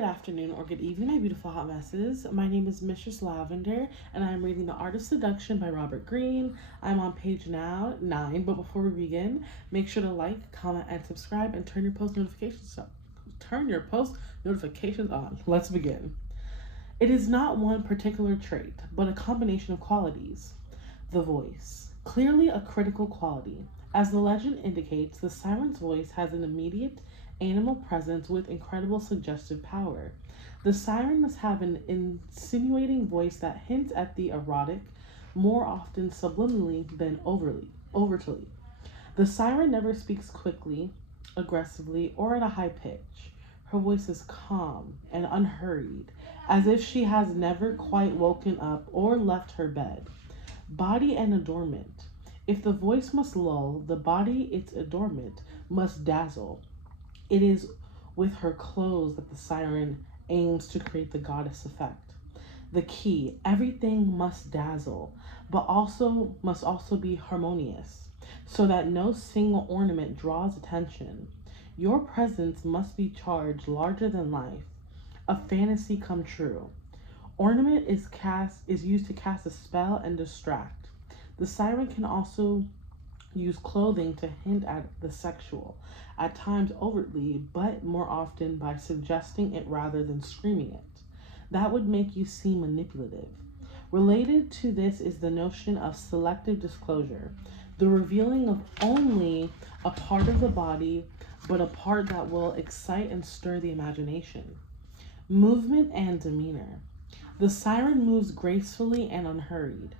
good afternoon, or good evening, my beautiful hot messes. My name is Mistress Lavender, and I'm reading The Art of Seduction by Robert Greene. I'm on page now 9, but before we begin, make sure to like, comment, and subscribe, and turn your post notifications on. Let's begin. It is not one particular trait, but a combination of qualities. The voice, clearly a critical quality. As the legend indicates, the siren's voice has an immediate animal presence with incredible suggestive power. The siren must have an insinuating voice that hints at the erotic, more often subliminally than overtly. The siren never speaks quickly, aggressively, or at a high pitch. Her voice is calm and unhurried, as if she has never quite woken up or left her bed. Body and adornment. If the voice must lull, the body, its adornment, must dazzle. It is with her clothes that the siren aims to create the goddess effect. The key, everything must dazzle, but must also be harmonious, so that no single ornament draws attention. Your presence must be charged larger than life, a fantasy come true. Ornament is used to cast a spell and distract. The siren can also use clothing to hint at the sexual, at times overtly, but more often by suggesting it rather than screaming it. That would make you seem manipulative. Related to this is the notion of selective disclosure, the revealing of only a part of the body, but a part that will excite and stir the imagination. Movement and demeanor. The siren moves gracefully and unhurried.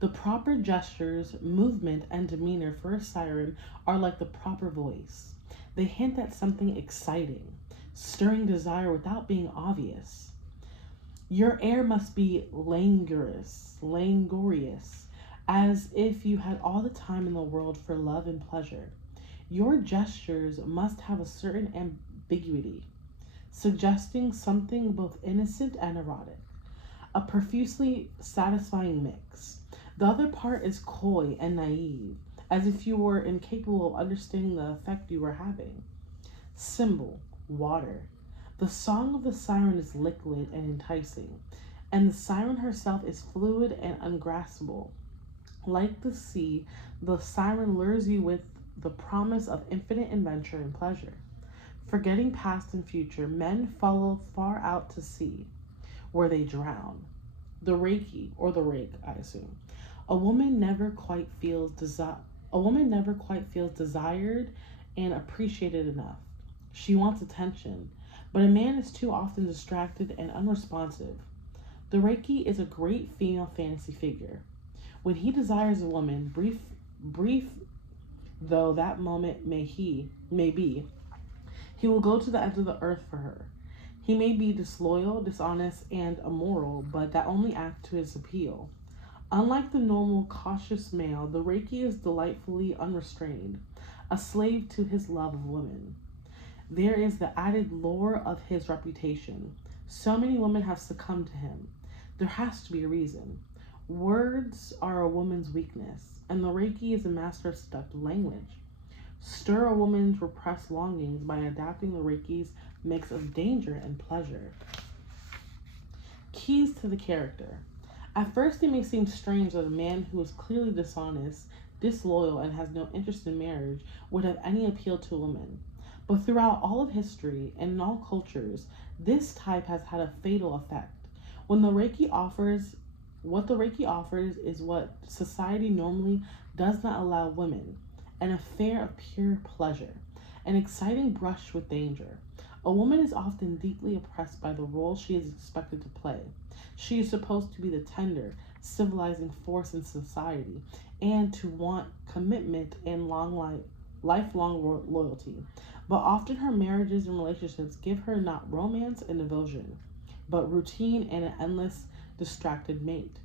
The proper gestures, movement, and demeanor for a siren are like the proper voice. They hint at something exciting, stirring desire without being obvious. Your air must be languorous, as if you had all the time in the world for love and pleasure. Your gestures must have a certain ambiguity, suggesting something both innocent and erotic, a profusely satisfying mix. The other part is coy and naive, as if you were incapable of understanding the effect you were having. Symbol, water. The song of the siren is liquid and enticing, and the siren herself is fluid and ungraspable. Like the sea, the siren lures you with the promise of infinite adventure and pleasure. Forgetting past and future, men follow far out to sea, where they drown. The Reiki, or the rake, I assume. A woman never quite feels desired and appreciated enough. She wants attention, but a man is too often distracted and unresponsive. The Reiki is a great female fantasy figure. When he desires a woman, brief though that moment may be, he will go to the ends of the earth for her. He may be disloyal, dishonest, and immoral, but that only adds to his appeal. Unlike the normal cautious male, the Reiki is delightfully unrestrained, a slave to his love of women. There is the added lure of his reputation. So many women have succumbed to him. There has to be a reason. Words are a woman's weakness, and the Reiki is a master of seductive language. Stir a woman's repressed longings by adapting the Reiki's mix of danger and pleasure. Keys to the character. At first, it may seem strange that a man who is clearly dishonest, disloyal, and has no interest in marriage would have any appeal to a woman. But throughout all of history and in all cultures, this type has had a fatal effect. What the Reiki offers is what society normally does not allow women: an affair of pure pleasure, an exciting brush with danger. A woman is often deeply oppressed by the role she is expected to play. She is supposed to be the tender, civilizing force in society, and to want commitment and lifelong loyalty. But often her marriages and relationships give her not romance and devotion, but routine and an endless, distracted mate.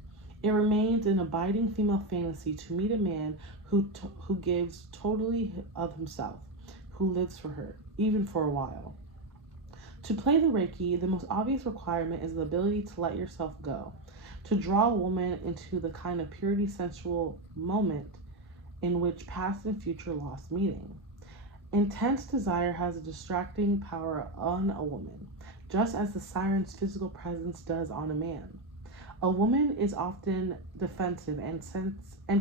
It remains an abiding female fantasy to meet a man who gives totally of himself, who lives for her, even for a while. To play the Reiki, the most obvious requirement is the ability to let yourself go, to draw a woman into the kind of purity sensual moment in which past and future lost meaning. Intense desire has a distracting power on a woman. just as the siren's physical presence does on a man. A woman is often defensive and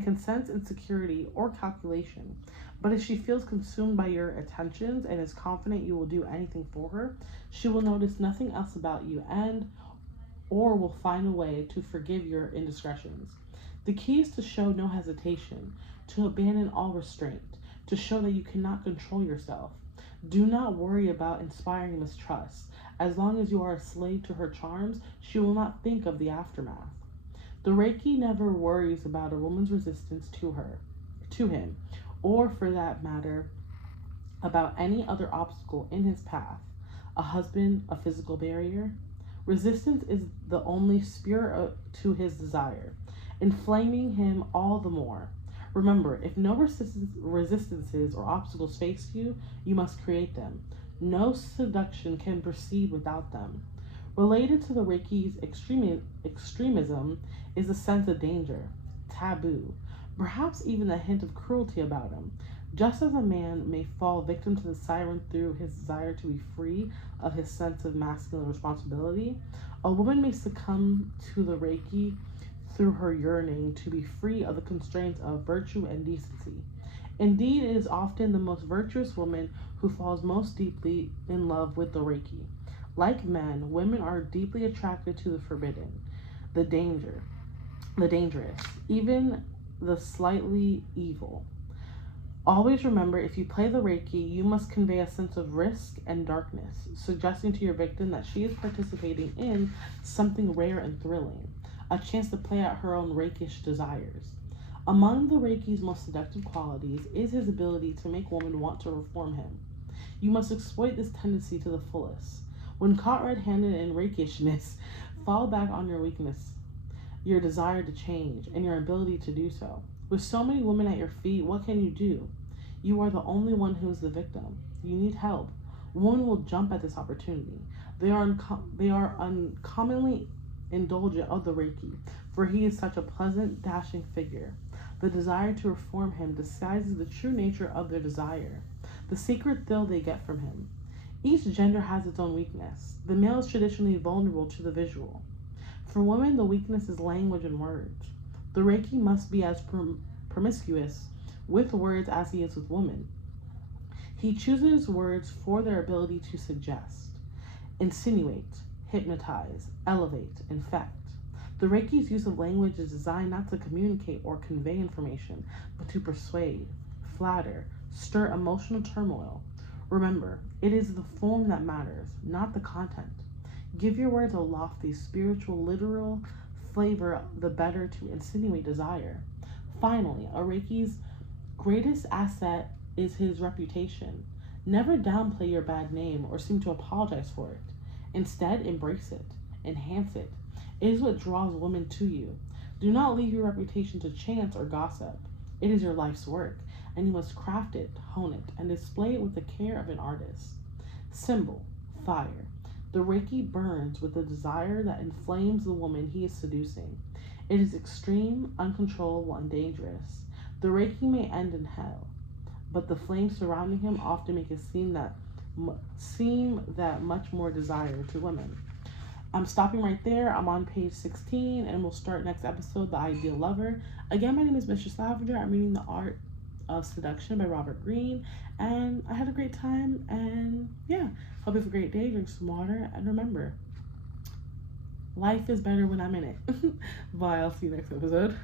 can sense insecurity or calculation, but if she feels consumed by your attentions and is confident you will do anything for her, she will notice nothing else about you and or will find a way to forgive your indiscretions. The key is to show no hesitation, to abandon all restraint, to show that you cannot control yourself. Do not worry about inspiring mistrust. As long as you are a slave to her charms, she will not think of the aftermath. The Reiki never worries about a woman's resistance to him, or for that matter, about any other obstacle in his path. A husband, a physical barrier. Resistance is the only spur to his desire, inflaming him all the more. Remember, if no resistances or obstacles face you, you must create them. No seduction can proceed without them. Related to the Reiki's extremism is a sense of danger, taboo, perhaps even a hint of cruelty about him. Just as a man may fall victim to the siren through his desire to be free of his sense of masculine responsibility, a woman may succumb to the Reiki through her yearning to be free of the constraints of virtue and decency. Indeed, it is often the most virtuous woman who falls most deeply in love with the Reiki. Like men, women are deeply attracted to the forbidden, the dangerous, even the slightly evil. Always remember, if you play the Reiki, you must convey a sense of risk and darkness, suggesting to your victim that she is participating in something rare and thrilling, a chance to play out her own Reikish desires. Among the Reiki's most seductive qualities is his ability to make women want to reform him. You must exploit this tendency to the fullest. When caught red-handed in Reikishness, fall back on your weakness, your desire to change, and your ability to do so. With so many women at your feet, what can you do? You are the only one who is the victim. You need help. Women will jump at this opportunity. They are uncommonly indulgent of the Reiki, for he is such a pleasant, dashing figure. The desire to reform him disguises the true nature of their desire, the secret thrill they get from him. Each gender has its own weakness. The male is traditionally vulnerable to the visual. For women, the weakness is language and words. The Reiki must be as promiscuous with words as he is with women. He chooses words for their ability to suggest, insinuate, hypnotize, elevate, infect. The Reiki's use of language is designed not to communicate or convey information, but to persuade, flatter, stir emotional turmoil. Remember, it is the form that matters, not the content. Give your words a lofty, spiritual, literal flavor, the better to insinuate desire. Finally, a Reiki's greatest asset is his reputation. Never downplay your bad name or seem to apologize for it. Instead, embrace it, enhance it. It is what draws women to you. Do not leave your reputation to chance or gossip. It is your life's work, and you must craft it, hone it, and display it with the care of an artist. Symbol, fire. The Reiki burns with the desire that inflames the woman he is seducing. It is extreme, uncontrollable, and dangerous. The Reiki may end in hell, but the flames surrounding him often make it seem that much more desire to women. I'm stopping right there. I'm on page 16, and we'll start next episode, The Ideal Lover. Again, my name is Mistress Lavender. I'm reading The Art of Seduction by Robert Greene, and I had a great time, and yeah, hope you have a great day. Drink some water, and remember, life is better when I'm in it. Bye. I'll see you next episode.